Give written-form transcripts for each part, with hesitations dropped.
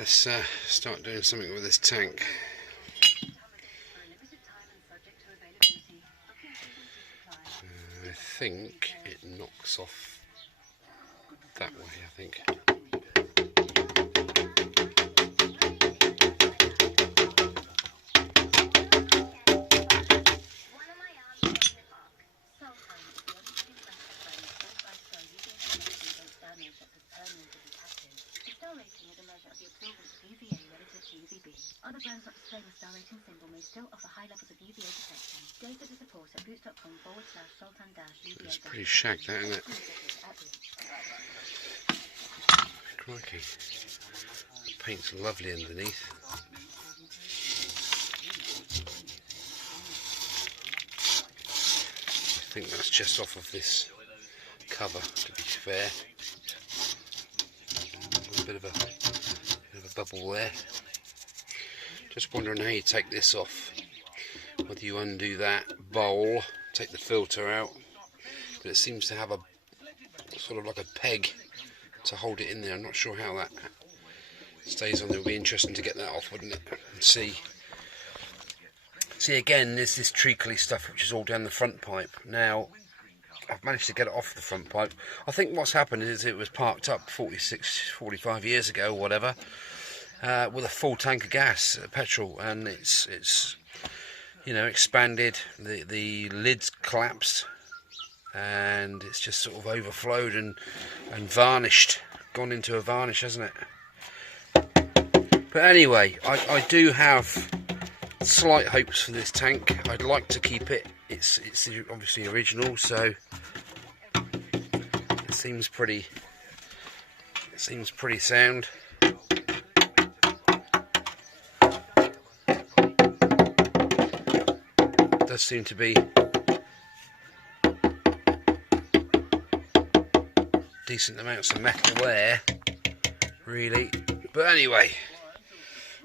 let's start doing something with this tank. I think it knocks off that way, I think. Other brands such as Famous Star Rating Symbol may still offer high levels of UVA protection. Data to support at boots.com/sultan-UVA. It's pretty shagged, that, isn't it? Crikey. The paint's lovely underneath. I think that's just off of this cover, to be fair. A bit of a bubble there. Just wondering how you take this off. Whether you undo that bowl, take the filter out, but it seems to have a sort of like a peg to hold it in there. I'm not sure how that stays on there. It would be interesting to get that off, wouldn't it? And see again, there's this treacly stuff which is all down the front pipe. Now I've managed to get it off the front pipe. I think what's happened is it was parked up 45 years ago or whatever, with a full tank of gas, petrol, and it's you know, expanded, the lid's collapsed, and it's just sort of overflowed and varnished, gone into a varnish, hasn't it? But anyway, I do have slight hopes for this tank. I'd like to keep it. It's obviously original, so it seems pretty sound. Does seem to be decent amounts of metal there, really. But anyway,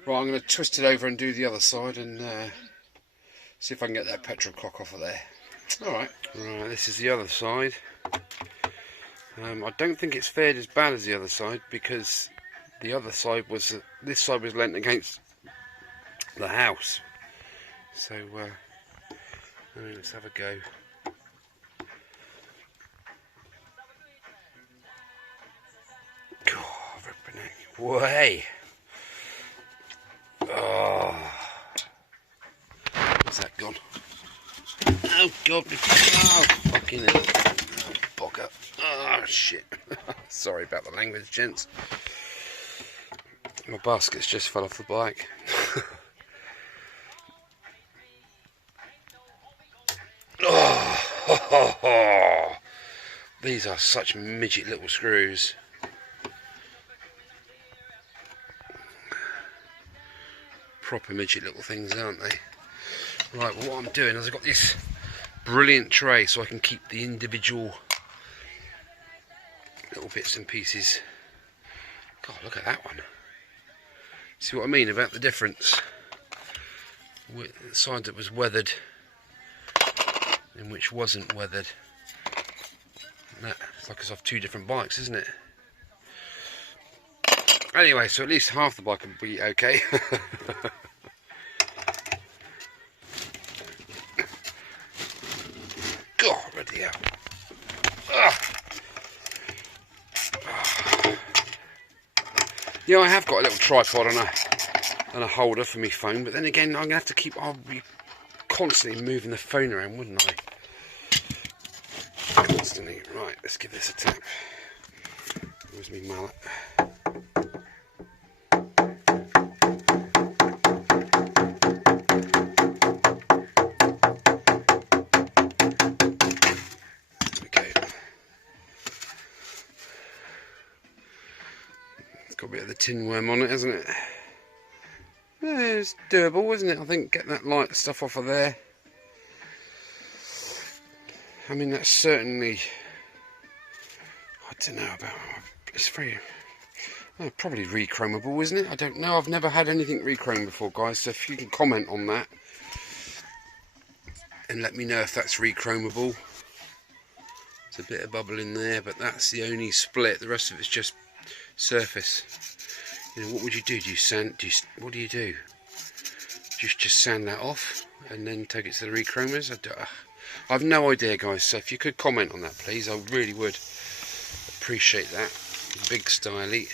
right, I'm going to twist it over and do the other side and see if I can get that petrol cock off of there. Alright, right, this is the other side. I don't think it's fared as bad as the other side, because the other side was, this side was leant against the house. So let's have a go. God, ripping it. Way. Oh, where's that gone? Oh God! Oh, fucking hell! Oh, bugger! Oh shit! Sorry about the language, gents. My basket's just fell off the bike. Oh, these are such midget little screws. Proper midget little things, aren't they? Right, well, what I'm doing is I've got this brilliant tray so I can keep the individual little bits and pieces. God, look at that one. See what I mean about the difference? The side that was weathered and which wasn't weathered. It's like it's off two different bikes, isn't it? Anyway, so at least half the bike will be okay. God, bloody hell. Yeah, I have got a little tripod and a holder for my phone, but then again, I'll be constantly moving the phone around, wouldn't I? Constantly. Right, let's give this a tap. Where's my mallet? There we go. It's got a bit of the tin worm on it, hasn't it? Yeah, it's doable, isn't it? I think get that light stuff off of there. I mean, that's certainly, I don't know about, it's very, probably rechromable, isn't it? I don't know, I've never had anything rechrome before, guys, so if you can comment on that and let me know if that's rechromable. There's a bit of bubble in there, but that's the only split, the rest of it's just surface. You know, what would you do? Do you sand? What do you do? Just sand that off and then take it to the rechromers? I've no idea, guys. So if you could comment on that, please, I really would appreciate that. Big styly.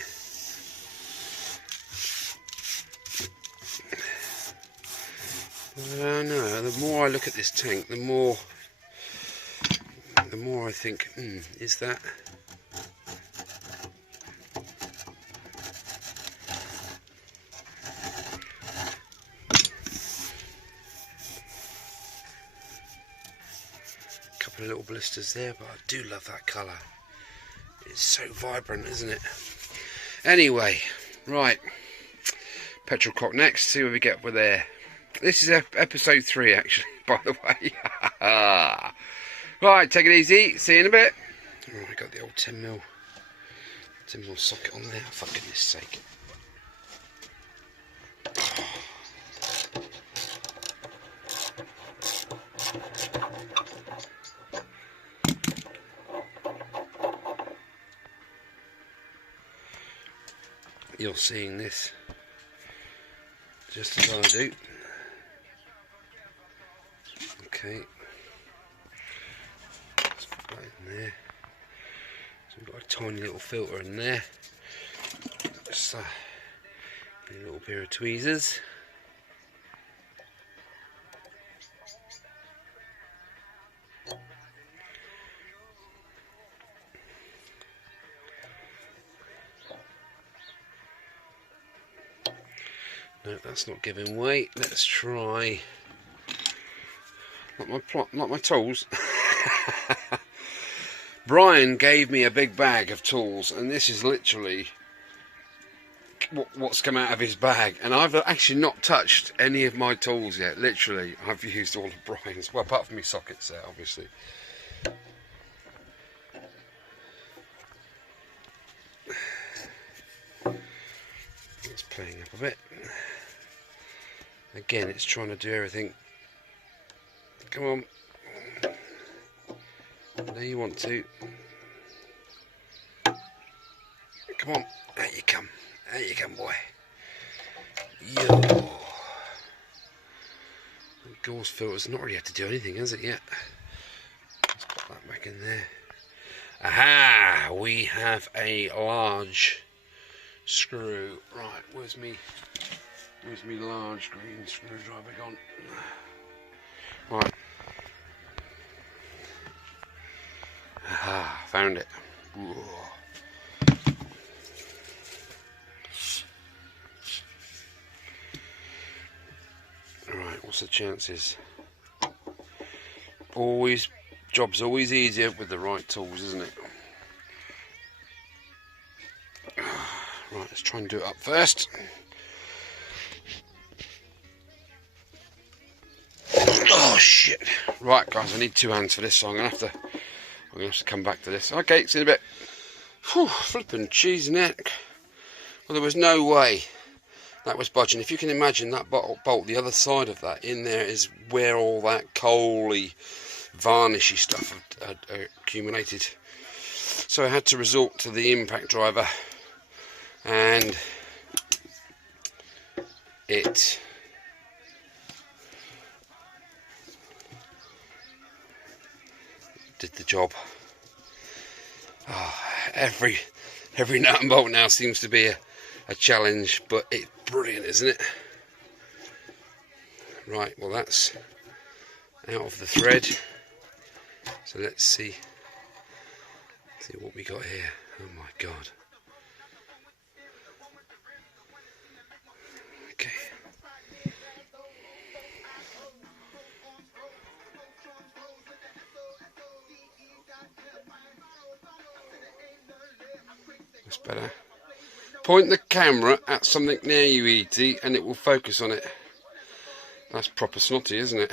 I don't know. The more I look at this tank, the more I think, is that? Couple of little blisters there, but I do love that colour. It's so vibrant, isn't it? Anyway, right. Petrol cock next. See where we get with there. This is episode 3, actually, by the way. Right, take it easy. See you in a bit. Oh, I got the old 10mm socket on there, for goodness sake. You're seeing this just as I do. Okay, let's put that in there. So we've got a tiny little filter in there. Just a little pair of tweezers. No, that's not giving way. Let's try. Not my tools. Brian gave me a big bag of tools, and this is literally what's come out of his bag. And I've actually not touched any of my tools yet. Literally, I've used all of Brian's. Well, apart from my sockets there, obviously. It's playing up a bit. Again, it's trying to do everything. Come on. There you want to. Come on. There you come. There you come, boy. Yo. The gauze filter's not really had to do anything, has it, yet? Let's put that back in there. Aha! We have a large screw. Right, where's me large green screwdriver gone? Right. Aha, found it. Whoa. Right, what's the chances? Job's always easier with the right tools, isn't it? Right, let's try and do it up first. Oh shit! Right, guys, I need 2 hands for this, so I'm gonna have to come back to this. Okay, see you in a bit. Whew, flipping cheese neck. Well, there was no way that was budging. If you can imagine that bolt, the other side of that, in there is where all that coaly, varnishy stuff had accumulated. So I had to resort to the impact driver, and it did the job. Oh, every nut and bolt now seems to be a challenge, but it's brilliant, isn't it? Right, well, that's out of the thread, so let's see what we got here. Oh my god. Okay. That's better. Point the camera at something near you, E.T., and it will focus on it. That's proper snotty, isn't it?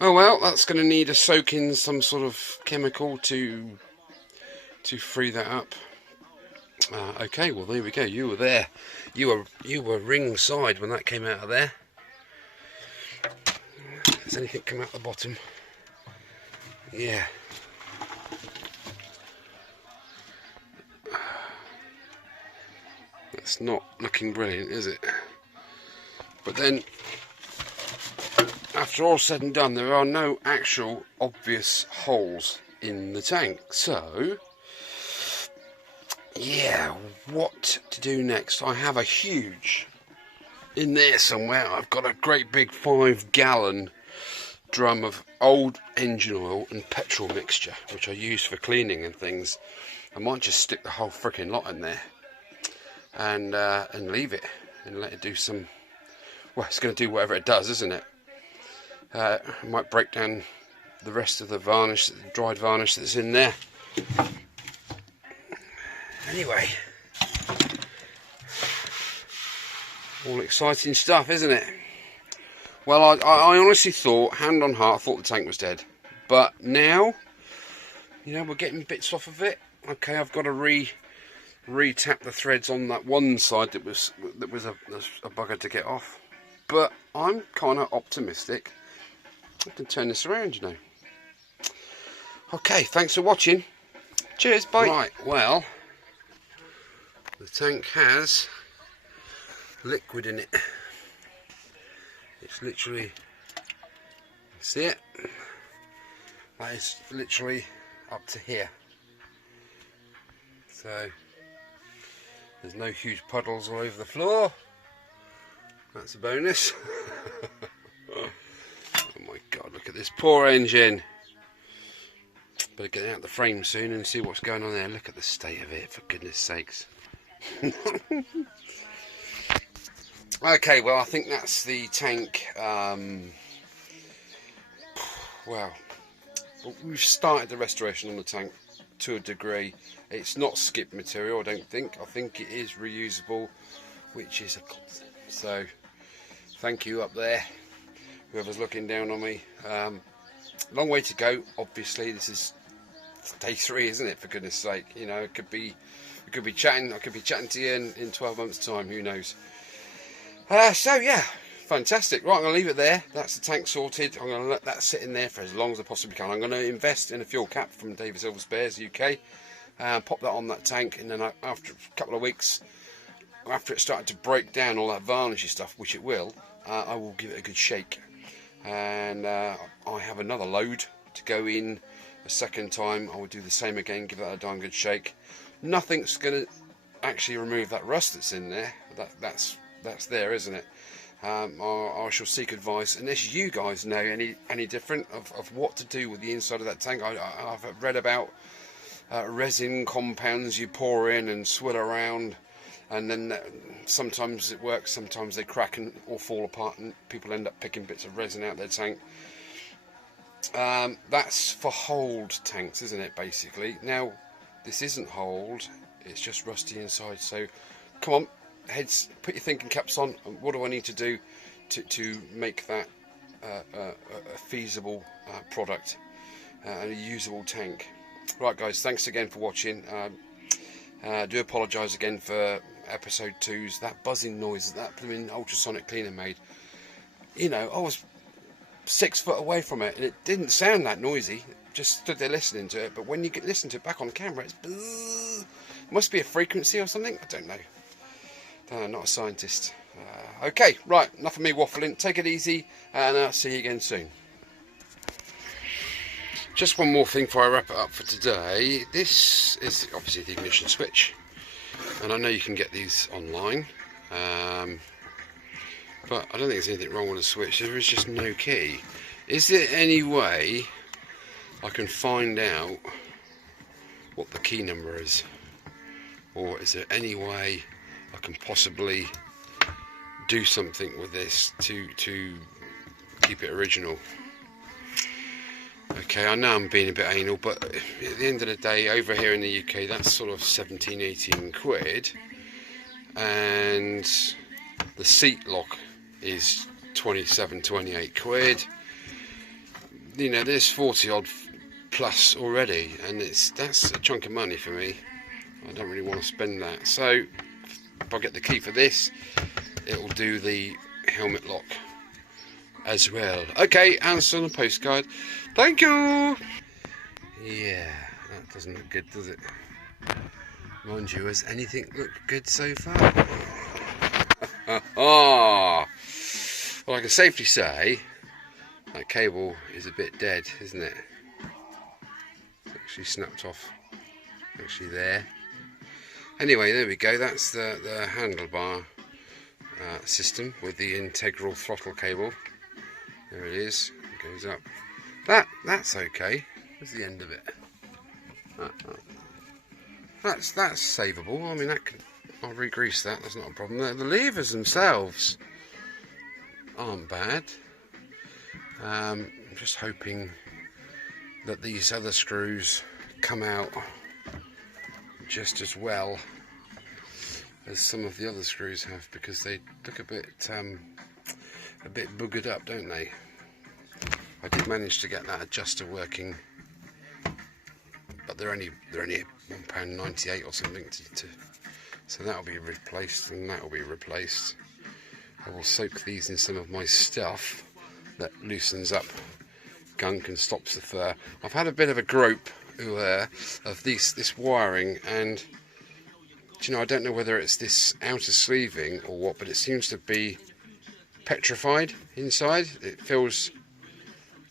Oh well, that's going to need a soak in some sort of chemical to free that up. Okay, well there we go. You were there. You were ringside when that came out of there. Has anything come out the bottom? Yeah. It's not looking brilliant, is it? But then, after all said and done, there are no actual obvious holes in the tank. So, yeah, what to do next? I have a huge, in there somewhere, I've got a great big 5-gallon drum of old engine oil and petrol mixture, which I use for cleaning and things. I might just stick the whole freaking lot in there and leave it and let it do some, well, it's going to do whatever it does, isn't it? I might break down the rest of the varnish, the dried varnish that's in there. Anyway, all exciting stuff, isn't it? Well, I honestly thought, hand on heart, I thought the tank was dead. But now, you know, we're getting bits off of it. Okay, I've got to re-tap the threads on that one side that was a bugger to get off. But I'm kind of optimistic I can turn this around, you know. Okay, thanks for watching. Cheers, bye. Right, well, the tank has liquid in it. It's literally, see it? That is literally up to here. So there's no huge puddles all over the floor. That's a bonus. Oh my god, look at this poor engine. Better get it out the frame soon and see what's going on there. Look at the state of it, for goodness sakes. Okay, well, I think that's the tank. Well, we've started the restoration on the tank to a degree. It's not skip material, I don't think. I think it is reusable, which is a constant. So, thank you up there, whoever's looking down on me. Long way to go, obviously. This is day 3, isn't it, for goodness sake? You know, I could be chatting to you in 12 months' time, who knows. So yeah, fantastic. Right, I'm going to leave it there. That's the tank sorted. I'm going to let that sit in there for as long as I possibly can. I'm going to invest in a fuel cap from David Silver Spares UK. Pop that on that tank, and then after a couple of weeks, after it started to break down all that varnishy stuff, which it will, I will give it a good shake. And I have another load to go in a second time. I will do the same again, give that a darn good shake. Nothing's going to actually remove that rust that's in there. That's there, isn't it? I shall seek advice, unless you guys know any different of what to do with the inside of that tank. I've read about resin compounds you pour in and swill around, and then sometimes it works, sometimes they crack and or fall apart, and people end up picking bits of resin out their tank. That's for hold tanks, isn't it, basically? Now, this isn't hold, it's just rusty inside, so come on, heads, put your thinking caps on. What do I need to do to make that a feasible product and a usable tank? Right, guys, thanks again for watching. Do apologise again for episode 2's that buzzing noise that blooming ultrasonic cleaner made. You know, I was 6 foot away from it and it didn't sound that noisy. Just stood there listening to it, but when you listen to it back on camera, it's bzzz. Must be a frequency or something. I don't know. Not a scientist. Okay, right, enough of me waffling. Take it easy, and I'll see you again soon. Just one more thing before I wrap it up for today. This is obviously the ignition switch, and I know you can get these online, but I don't think there's anything wrong with the switch. There is just no key. Is there any way I can find out what the key number is? Or is there any way I can possibly do something with this to keep it original? Okay, I know I'm being a bit anal, but at the end of the day, over here in the UK, that's sort of 17, 18 quid, and the seat lock is 27, 28 quid. You know, there's 40 odd plus already, and that's a chunk of money for me. I don't really want to spend that. So if I get the key for this, it will do the helmet lock as well. Okay, answer on the postcard. Thank you. Yeah, that doesn't look good, does it? Mind you, has anything looked good so far? Well, I can safely say that cable is a bit dead, isn't it? It's actually snapped off, actually there. Anyway, there we go. That's the handlebar system with the integral throttle cable. There it is. It goes up. That's okay. That's the end of it. That's savable. I mean, I'll re-grease that. That's not a problem. The levers themselves aren't bad. I'm just hoping that these other screws come out just as well as some of the other screws have, because they look a bit boogered up, don't they? I did manage to get that adjuster working, but they're only £1.98 or something so that'll be replaced, and that'll be replaced. I will soak these in some of my stuff that loosens up gunk and stops the fur. I've had a bit of a grope of this wiring, and do you know, I don't know whether it's this outer sleeving or what, but it seems to be petrified inside. It feels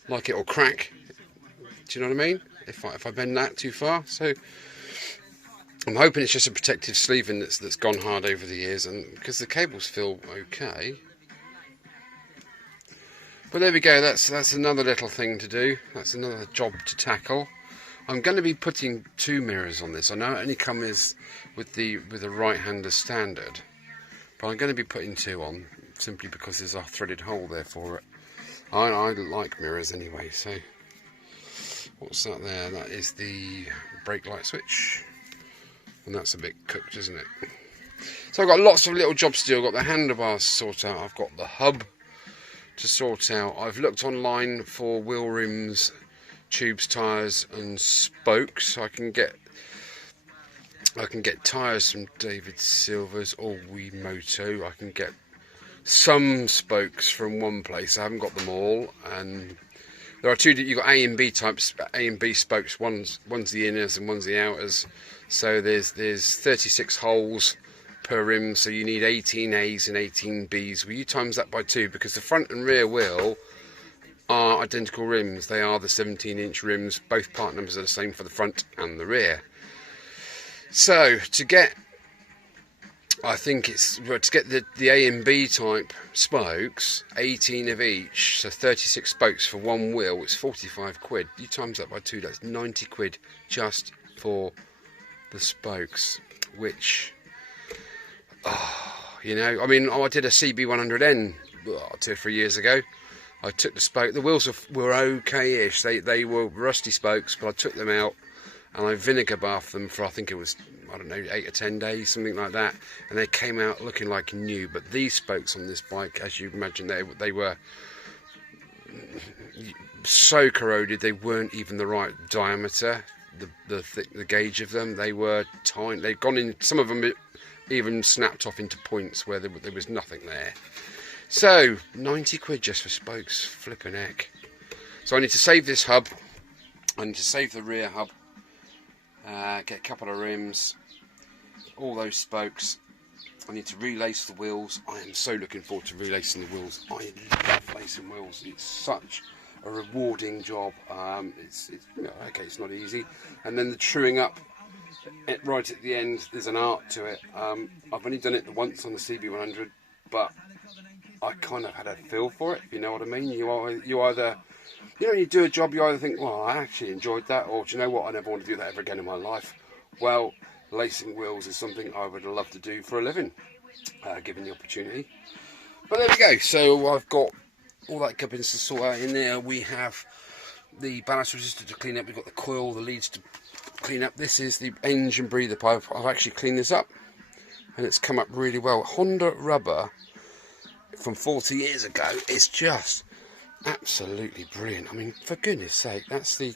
like it'll crack. Do you know what I mean? If I bend that too far. So I'm hoping it's just a protective sleeving that's gone hard over the years, and because the cables feel okay. But there we go. That's another little thing to do. That's another job to tackle. I'm going to be putting 2 mirrors on this. I know it only comes with the right-hander standard, but I'm going to be putting 2 on simply because there's a threaded hole there for it. I like mirrors anyway. So what's that there? That is the brake light switch, and that's a bit cooked, isn't it? So I've got lots of little jobs to do. I've got the handlebars to sort out. I've got the hub to sort out. I've looked online for wheel rims, tubes, tyres and spokes. I can get tyres from David Silver's or Moto. I can get some spokes from one place. I haven't got them all, and there are two. You've got A and B types, A and B spokes. One's the inners and one's the outers. So there's 36 holes per rim, so you need 18 A's and 18 B's. Well, you times that by 2, because the front and rear wheel are identical rims. They are the 17-inch rims. Both part numbers are the same for the front and the rear. So to get, I think it's to get the A and B type spokes, 18 of each, so 36 spokes for one wheel. It's 45 quid. You times that by 2, that's 90 quid just for the spokes, which, you know, I mean, I did a CB100N 2 or 3 years ago. I took the spoke. The wheels were okay-ish. They were rusty spokes, but I took them out and I vinegar bathed them for, I think it was, I don't know, 8 or 10 days, something like that, and they came out looking like new. But these spokes on this bike, as you imagine, they were so corroded. They weren't even the right diameter. The gauge of them, they were tiny. They'd gone in. Some of them even snapped off into points where there was nothing there. So 90 quid just for spokes, flipping heck. So I need to save this hub. I need to save the rear hub. Get a couple of rims, all those spokes. I need to relace the wheels. I am so looking forward to relacing the wheels. I love lacing wheels. It's such a rewarding job. It's you know, okay, it's not easy. And then the truing up right at the end, there's an art to it. I've only done it once on the CB100, but I kind of had a feel for it, if you know what I mean. You either, you know, you do a job, you either think, well, I actually enjoyed that, or do you know what, I never want to do that ever again in my life. Well, lacing wheels is something I would love to do for a living, given the opportunity. But there we go. So I've got all that gubbins to sort out in there. We have the ballast resistor to clean up. We've got the coil, the leads to clean up. This is the engine breather pipe. I've actually cleaned this up, and it's come up really well. Honda rubber from 40 years ago. It's just absolutely brilliant. I mean, for goodness sake, that's the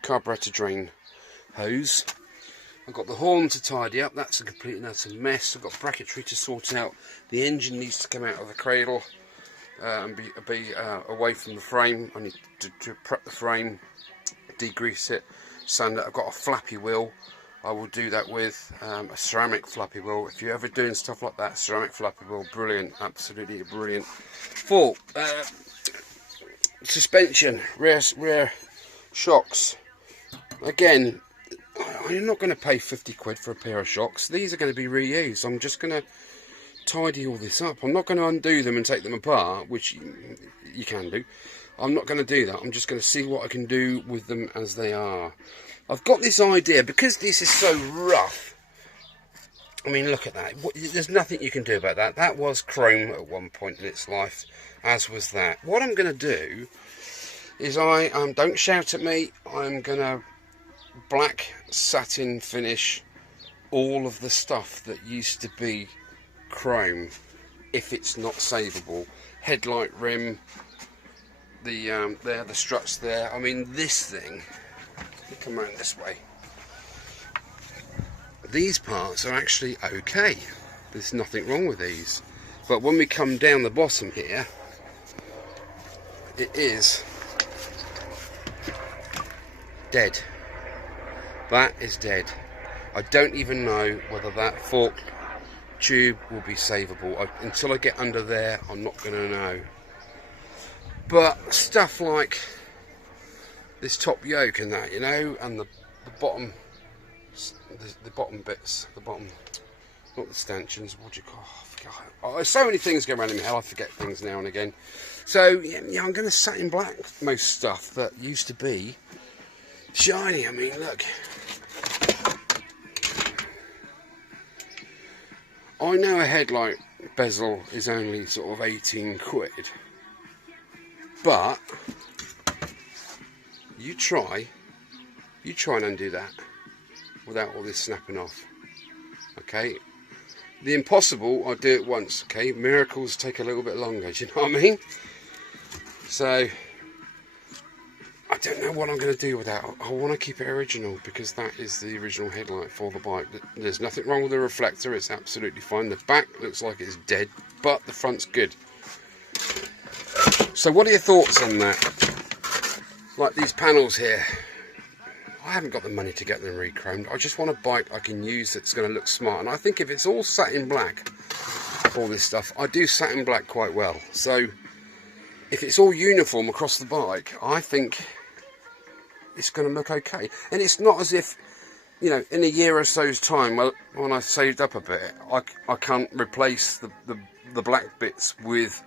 carburetor drain hose. I've got the horn to tidy up. That's a complete and utter mess. I've got bracketry to sort out. The engine needs to come out of the cradle and be away from the frame. I need to prep the frame, degrease it, sand it. I've got a flappy wheel I will do that with a ceramic flappy wheel. If you're ever doing stuff like that, ceramic flappy wheel, brilliant, absolutely brilliant. For suspension, rear shocks, again, I'm not going to pay 50 quid for a pair of shocks. These are going to be reused. I'm just going to tidy all this up. I'm not going to undo them and take them apart, which you can do. I'm not going to do that. I'm just going to see what I can do with them as they are. I've got this idea, because this is so rough. I mean, look at that. There's nothing you can do about that. That was chrome at one point in its life, as was that. What I'm going to do is don't shout at me. I'm going to black satin finish all of the stuff that used to be chrome, if it's not savable. Headlight rim, the struts there. I mean, this thing, come around this way, these parts are actually okay, there's nothing wrong with these, but when we come down the bottom here, it is dead. That is dead. I don't even know whether that fork tube will be savable. Until I get under there, I'm not going to know. But stuff like this top yoke and that, you know, and the bottom, the bottom bits, the bottom, not the stanchions, what do you call, I forget. Oh, there's so many things going around in my head, I forget things now and again. So yeah, I'm going to satin black most stuff that used to be shiny. I mean, look, I know a headlight bezel is only sort of 18 quid, but you try and undo that without all this snapping off. Okay, the impossible, I do it once. Okay, miracles take a little bit longer. Do you know what I mean? So I don't know what I'm going to do with that. I want to keep it original, because that is the original headlight for the bike. There's nothing wrong with the reflector, it's absolutely fine. The back looks like it's dead, but the front's good. So what are your thoughts on that? Like these panels here, I haven't got the money to get them re-chromed. I just want a bike I can use that's going to look smart. And I think if it's all satin black, all this stuff, I do satin black quite well. So if it's all uniform across the bike, I think it's going to look okay. And it's not as if, you know, in a year or so's time, well, when I've saved up a bit, I can't replace the black bits with,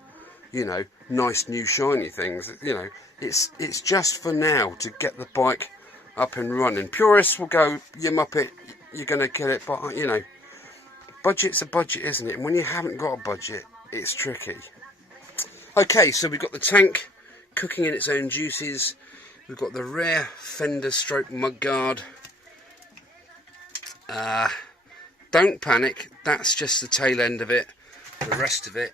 you know, nice new shiny things. You know, it's just for now to get the bike up and running. Purists will go, you muppet, you're going to kill it, but you know, budget's a budget, isn't it? And when you haven't got a budget, it's tricky. Okay, so we've got the tank cooking in its own juices. We've got the rear fender stroke mudguard. Don't panic, that's just the tail end of it. The rest of it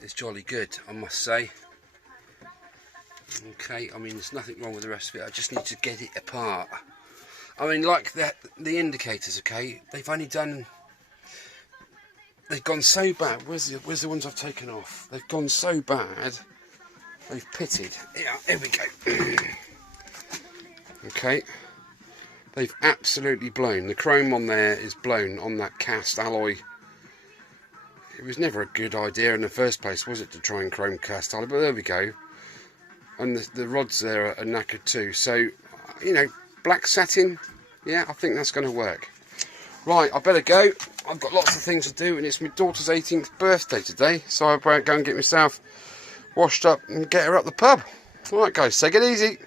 is jolly good, I must say. Okay, I mean, there's nothing wrong with the rest of it. I just need to get it apart. I mean, like the indicators, okay, they've gone so bad. Where's the ones I've taken off? They've gone so bad, they've pitted. Yeah, here we go. Okay, they've absolutely blown. The chrome on there is blown on that cast alloy. It was never a good idea in the first place, was it, to try and chrome cast alloy? But there we go. And the rods there are knackered too. So, you know, black satin, yeah, I think that's going to work. Right, I better go. I've got lots of things to do, and it's my daughter's 18th birthday today, so I better go and get myself washed up and get her up the pub. Alright guys, take it easy.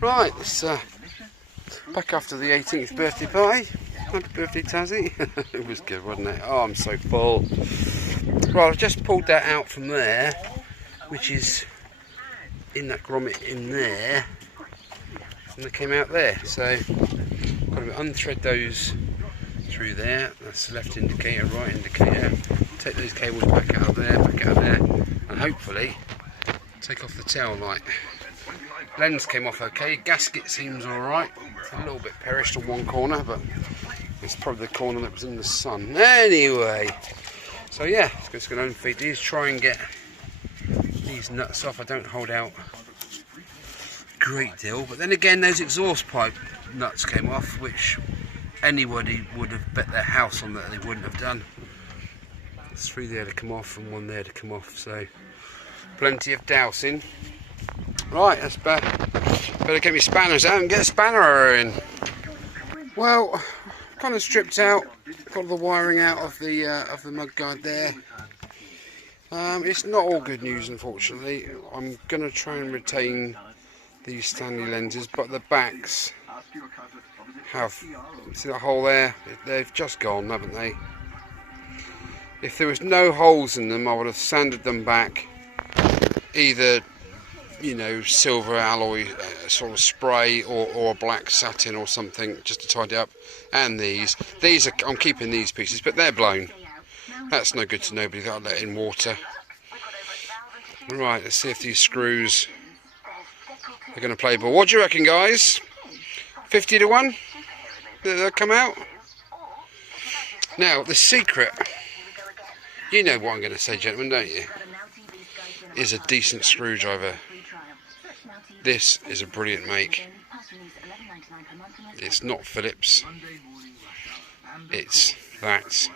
Right, it's back after the 18th birthday party. Happy birthday, Tazzy. It was good, wasn't it? Oh, I'm so full. Right, I've just pulled that out from there, which is in that grommet in there, and they came out there. So, got to unthread those through there. That's the left indicator, right indicator. Take those cables back out of there, and hopefully take off the tail light. Lens came off okay, gasket seems alright. It's a little bit perished on one corner, but it's probably the corner that was in the sun. Anyway, So yeah, just going to unfeed these, try and get these nuts off. I don't hold out a great deal, but then again those exhaust pipe nuts came off, which anybody would have bet their house on that they wouldn't have done. There's 3 there to come off and 1 there to come off, so plenty of dousing. Right, that's better get me spanners out and get a spanner in. Well, kind of stripped out, got the wiring out of the mudguard there. It's not all good news, unfortunately. I'm going to try and retain these Stanley lenses, but the backs have, see that hole there? They've just gone, haven't they? If there was no holes in them, I would have sanded them back, either, you know, silver alloy sort of spray or black satin or something, just to tidy up. And these are, I'm keeping these pieces, but they're blown. That's no good to nobody. That'll let in water. Right, let's see if these screws are going to play ball. What do you reckon, guys? 50 to 1? They'll come out. Now, the secret, you know what I'm going to say, gentlemen, don't you? Is a decent screwdriver. This is a brilliant make. It's not Phillips. It's that.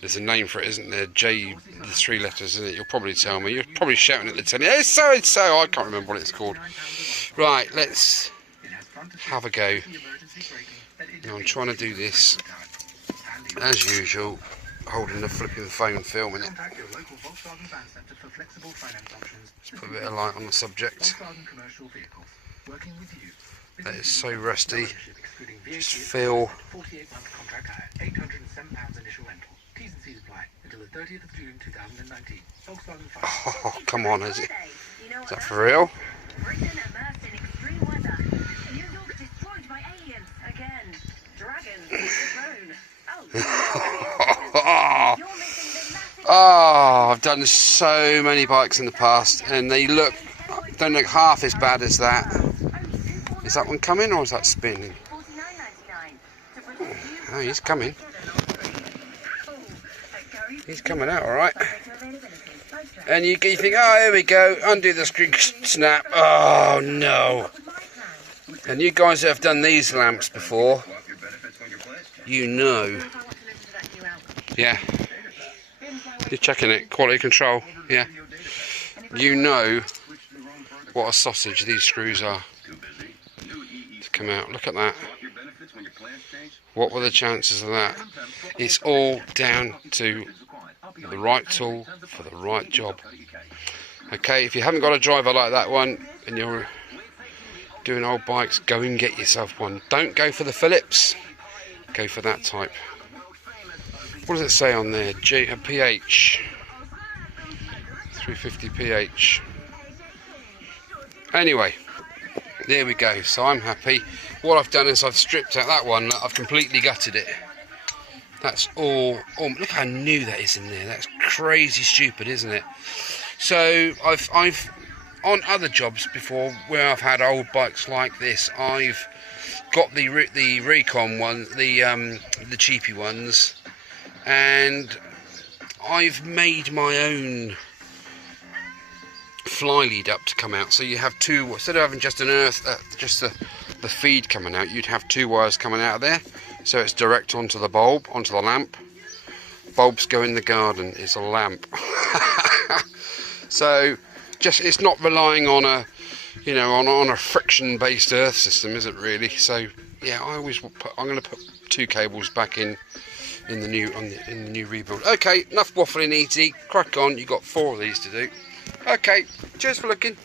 There's a name for it, isn't there? J, the 3 letters, isn't it? You'll probably tell me. You're probably shouting at the telly. It's so and so. I can't remember what it's called. Right, let's have a go. Now, I'm trying to do this as usual, holding the flipping phone, filming it. Let's put a bit of light on the subject. That is so rusty. Just feel. Oh, come on, is it? Is that for real? Oh, I've done so many bikes in the past, and they don't look half as bad as that. Is that one coming, or is that spinning? Oh, he's coming. He's coming out, all right. And you think, oh, here we go, undo the screw, snap. Oh no! And you guys that have done these lamps before, you know. Yeah. You're checking it, quality control. Yeah. You know what a sausage these screws are to come out. Look at that. What were the chances of that? It's all down to the right tool for the right job. Okay, if you haven't got a driver like that one and you're doing old bikes, go and get yourself one. Don't go for the Phillips, go for that type. What does it say on there? pH 350 pH. Anyway, there we go. So I'm happy. What I've done is I've stripped out that one. I've completely gutted it. That's all. Oh, look how new that is in there. That's crazy stupid, isn't it? So I've on other jobs before where I've had old bikes like this, I've got the Recon one, the cheapy ones, and I've made my own fly lead up to come out. So you have 2, instead of having just just the feed coming out, you'd have 2 wires coming out of there. So it's direct onto the bulb, onto the lamp. Bulbs go in the garden, it's a lamp. So just, it's not relying on a, you know, on a friction based earth system, is it really? So yeah, I'm going to put 2 cables back in the new rebuild. Okay, enough waffling, E.T. Crack on. You've got 4 of these to do. Okay, cheers for looking.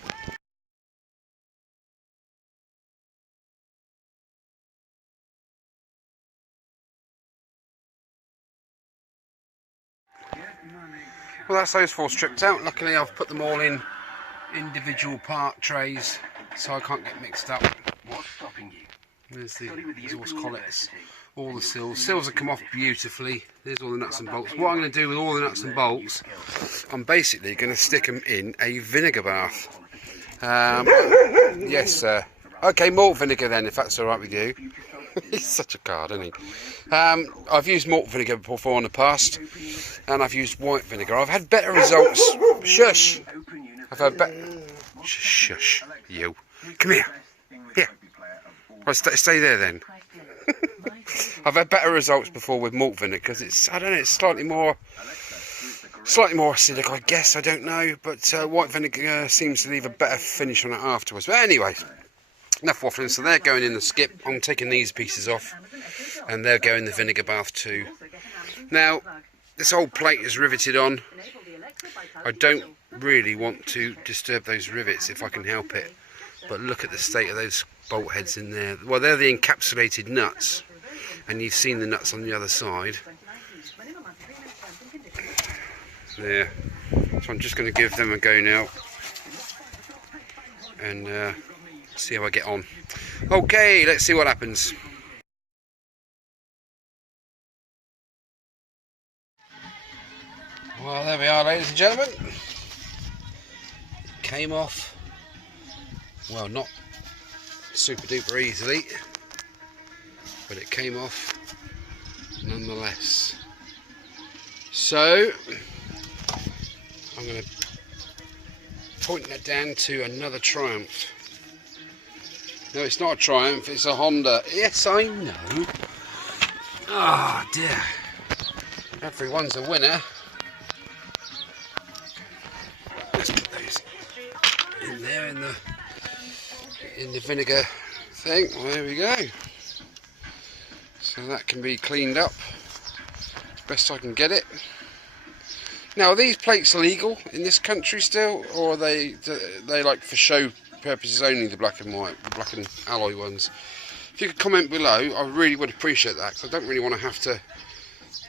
Well, that's those 4 stripped out. Luckily, I've put them all in individual part trays, so I can't get mixed up. What's stopping you? There's the exhaust collets, all the sills. Sills have come off beautifully. There's all the nuts and bolts. What I'm going to do with all the nuts and bolts, I'm basically going to stick them in a vinegar bath. Yes, sir. Okay, malt vinegar then, if that's all right with you. He's such a card, isn't he? I've used malt vinegar before in the past, and I've used white vinegar. I've had better results. Shush! I've had better... Shush, you. Come here. Here. Well, stay there then. I've had better results before with malt vinegar because it's, I don't know, it's slightly more acidic, I guess. I don't know, but white vinegar seems to leave a better finish on it afterwards. But anyway, enough waffling. So they're going in the skip. I'm taking these pieces off, and they'll go in the vinegar bath too. Now, this old plate is riveted on. I don't really want to disturb those rivets if I can help it, but look at the state of those bolt heads in there. Well, they're the encapsulated nuts, and you've seen the nuts on the other side there. So I'm just going to give them a go now and see how I get on. Okay, let's see what happens. Well, there we are, ladies and gentlemen. Came off, well, not super duper easily, but it came off nonetheless. So I'm going to point that down to another Triumph. No, it's not a Triumph, it's a Honda. Yes, I know. Oh dear. Everyone's a winner. Let's put those in there in the vinegar thing. Well, there we go. So that can be cleaned up as best I can get it. Now, are these plates legal in this country still, or are they like for show purposes only, the black and white, black and alloy ones? If you could comment below, I really would appreciate that, because I don't really want to have to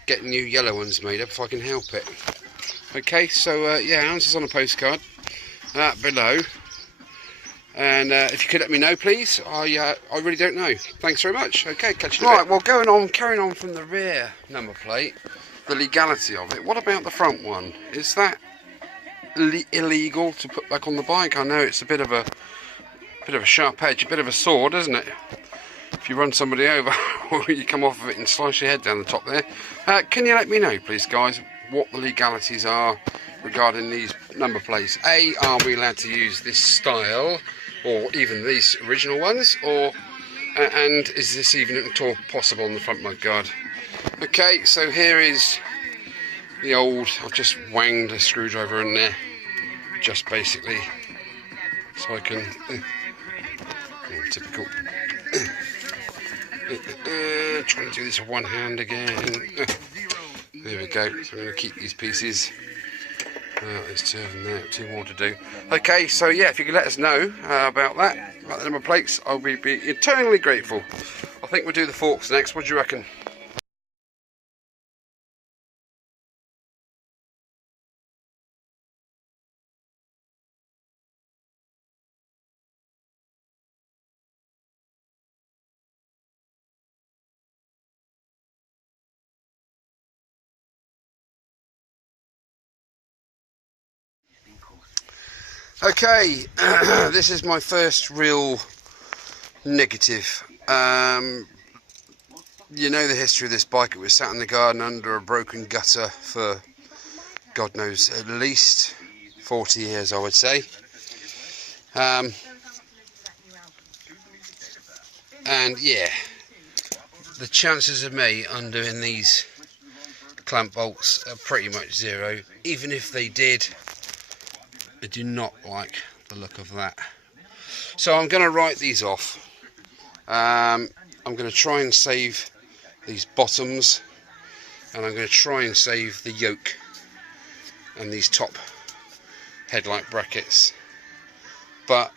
get new yellow ones made up if I can help it. Okay, so yeah, answers on a postcard below, and if you could let me know, please. I really don't know. Thanks very much. Okay, catch you in a bit. Right, well, carrying on from the rear number plate, the legality of it. What about the front one? Is that illegal to put back on the bike? I know it's a bit of a sharp edge, a bit of a sword, isn't it? If you run somebody over, or you come off of it and slice your head down the top there. Can you let me know, please, guys, what the legalities are regarding these number plates? A, are we allowed to use this style, or even these original ones, or and is this even at all possible on the front mudguard? Okay, so here is the old, I've just wanged a screwdriver in there, just basically, so I can, typical, trying to do this with one hand again. There we go. So I'm going to keep these pieces. There's two of them there, two more to do. Okay, so yeah, if you could let us know about that, about the number plates, I'll be eternally grateful. I think we'll do the forks next. What do you reckon? Okay, this is my first real negative. You know the history of this bike. It was sat in the garden under a broken gutter for God knows, at least 40 years, I would say. And yeah, the chances of me undoing these clamp bolts are pretty much zero. Even if they did, I do not like the look of that. So I'm going to write these off. I'm going to try and save these bottoms, and I'm going to try and save the yoke and these top headlight brackets. But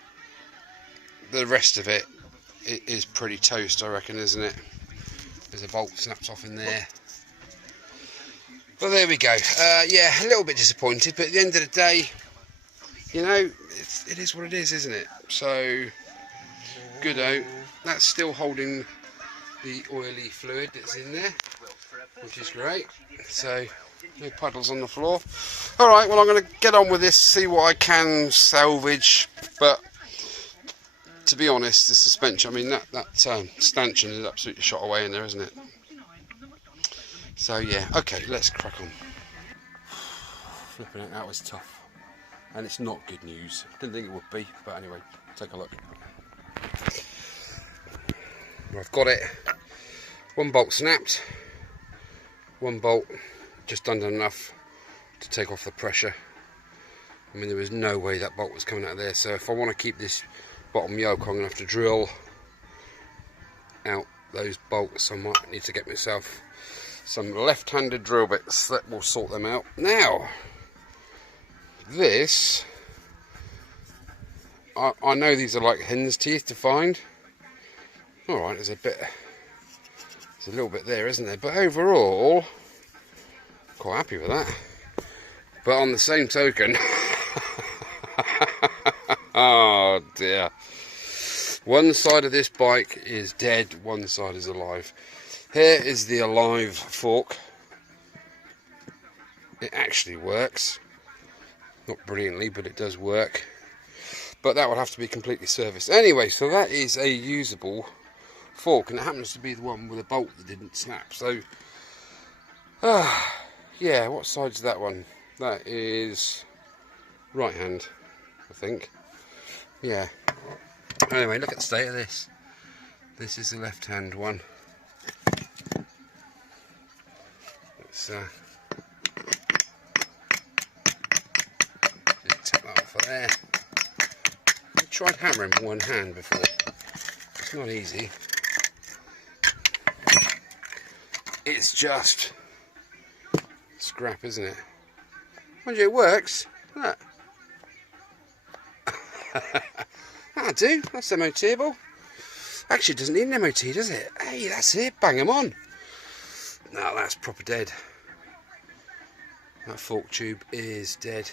the rest of it is pretty toast, I reckon, isn't it? There's a bolt snaps off in there. But there we go. Yeah, a little bit disappointed, but at the end of the day, you know, it is what it is, isn't it? So, good-o. That's still holding the oily fluid that's in there, which is great. So, no puddles on the floor. Alright, well, I'm going to get on with this, see what I can salvage, but to be honest, the suspension, I mean, that stanchion is absolutely shot away in there, isn't it? So yeah, okay, let's crack on. Flipping it, that was tough. And it's not good news. Didn't think it would be, but anyway, take a look. I've got it. One bolt snapped. One bolt just done enough to take off the pressure. I mean, there was no way that bolt was coming out of there. So if I want to keep this bottom yoke, I'm going to have to drill out those bolts. I might need to get myself some left-handed drill bits that will sort them out. Now, this, I know these are like hen's teeth to find. Alright, there's a little bit there, isn't there? But overall, quite happy with that. But on the same token, oh dear, one side of this bike is dead, one side is alive. Here is the alive fork. It actually works. Not brilliantly, but it does work. But that would have to be completely serviced. Anyway, so that is a usable fork, and it happens to be the one with a bolt that didn't snap. So, yeah, what side's that one? That is right hand, I think. Yeah. Anyway, look at the state of this. This is the left hand one. Let's just take that off of there. I tried hammering with one hand before. It's not easy. It's just scrap, isn't it? Mind you, it works. Look. That'll do. That's MOTable. Actually, it doesn't need an MOT, does it? Hey, that's it. Bang them on. No, that's proper dead. That fork tube is dead.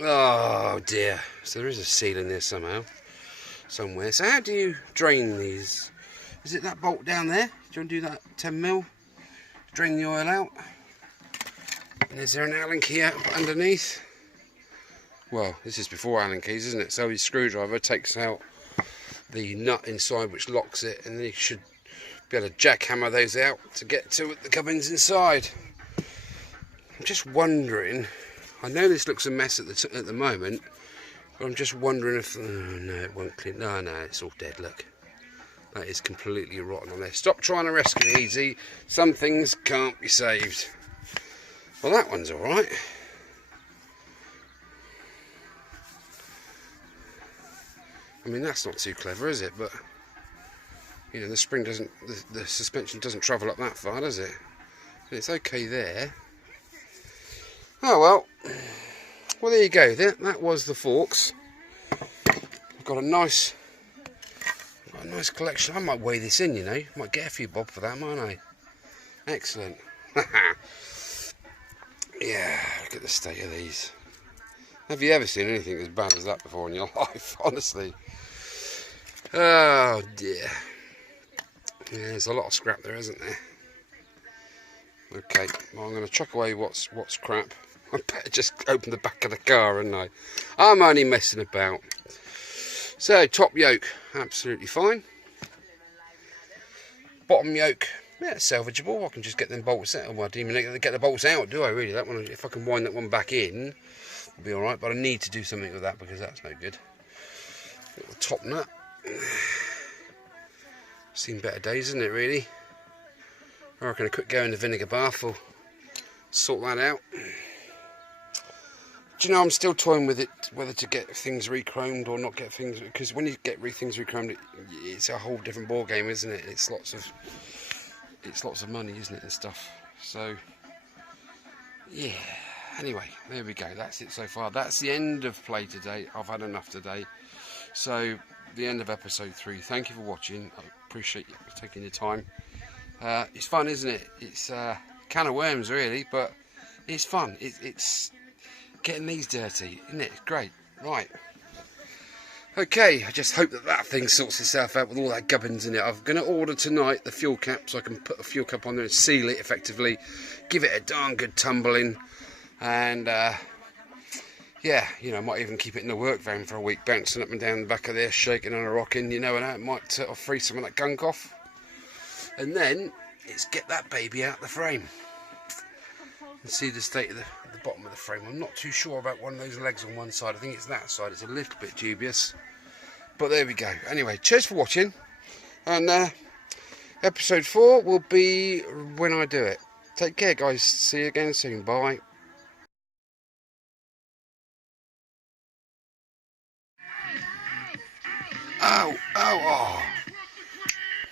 Oh dear. So there is a seal in there somehow. Somewhere. So how do you drain these? Is it that bolt down there? Do you want to do that 10mm? Drain the oil out. And is there an Allen key out underneath? Well, this is before Allen keys, isn't it? So his screwdriver takes out the nut inside which locks it, and then you should be able to jackhammer those out to get to the gubbins inside. I'm just wondering, I know this looks a mess at the moment, but I'm just wondering if, no, it won't clean. No, it's all dead, look. That is completely rotten on there. Stop trying to rescue it easy. Some things can't be saved. Well, that one's alright. I mean, that's not too clever, is it? But, you know, the spring doesn't, the suspension doesn't travel up that far, does it? But it's okay there. Oh, well. Well, there you go. That was the forks. I've got a nice collection. I might weigh this in, you know. Might get a few bob for that, might I? Excellent. Yeah, look at the state of these. Have you ever seen anything as bad as that before in your life, honestly? Oh dear. Yeah, there's a lot of scrap there, isn't there? Okay, well, I'm going to chuck away what's crap. I better just open the back of the car, hadn't I? I'm only messing about. So, top yoke, absolutely fine. Bottom yoke, yeah, salvageable. I can just get them bolts out. Well, I didn't even get the bolts out, do I really? That one, if I can wind that one back in, it'll be alright. But I need to do something with that because that's no good. Little top nut. Seen better days, isn't it, really? I reckon a quick go in the vinegar bath will sort that out. Do you know, I'm still toying with it, whether to get things re-chromed or not get things, because when you get things re-chromed, it's a whole different ball game, isn't it? It's lots of money, isn't it, and stuff. So, yeah. Anyway, there we go. That's it so far. That's the end of play today. I've had enough today. So, the end of episode 3. Thank you for watching. I appreciate you taking your time. It's fun, isn't it? It's a can of worms, really, but it's fun. It's getting these dirty, isn't it? It's great. Right. Okay, I just hope that thing sorts itself out with all that gubbins in it. I'm going to order tonight the fuel cap so I can put the fuel cap on there and seal it effectively. Give it a darn good tumbling. And, yeah, you know, I might even keep it in the work van for a week, bouncing up and down the back of there, shaking and a rocking, you know, and it might free some of that gunk off. And then it's get that baby out the frame and see the state of the bottom of the frame. I'm not too sure about one of those legs on one side. I think it's that side. It's a little bit dubious, but there we go. Anyway, cheers for watching, and episode 4 will be when I do it. Take care, guys. See you again soon. Bye. Oh.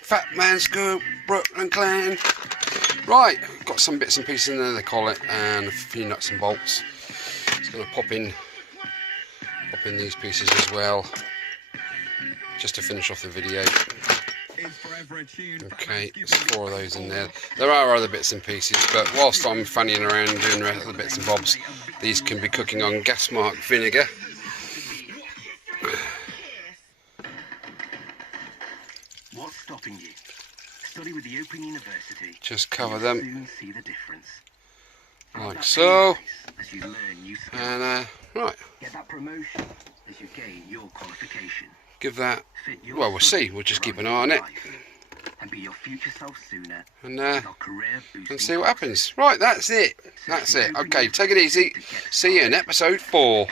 Fat Man Scoop, Brooklyn Clan. Right, got some bits and pieces in there, they call it, and a few nuts and bolts. Just going to pop in these pieces as well, just to finish off the video. Okay, there's 4 of those in there. There are other bits and pieces, but whilst I'm fannying around doing the other bits and bobs, these can be cooking on gas mark vinegar. What's stopping you? Study with the Open University. Just cover them Soon see the difference. like so, As you learn new skills. and right, Get that promotion as you gain your qualification. give that. Fit your Well, we'll see. We'll just keep an eye on it, and be your future self sooner. and with our career boosting see what happens. Right, that's it. That's it. Okay, take it easy. See you in episode 4.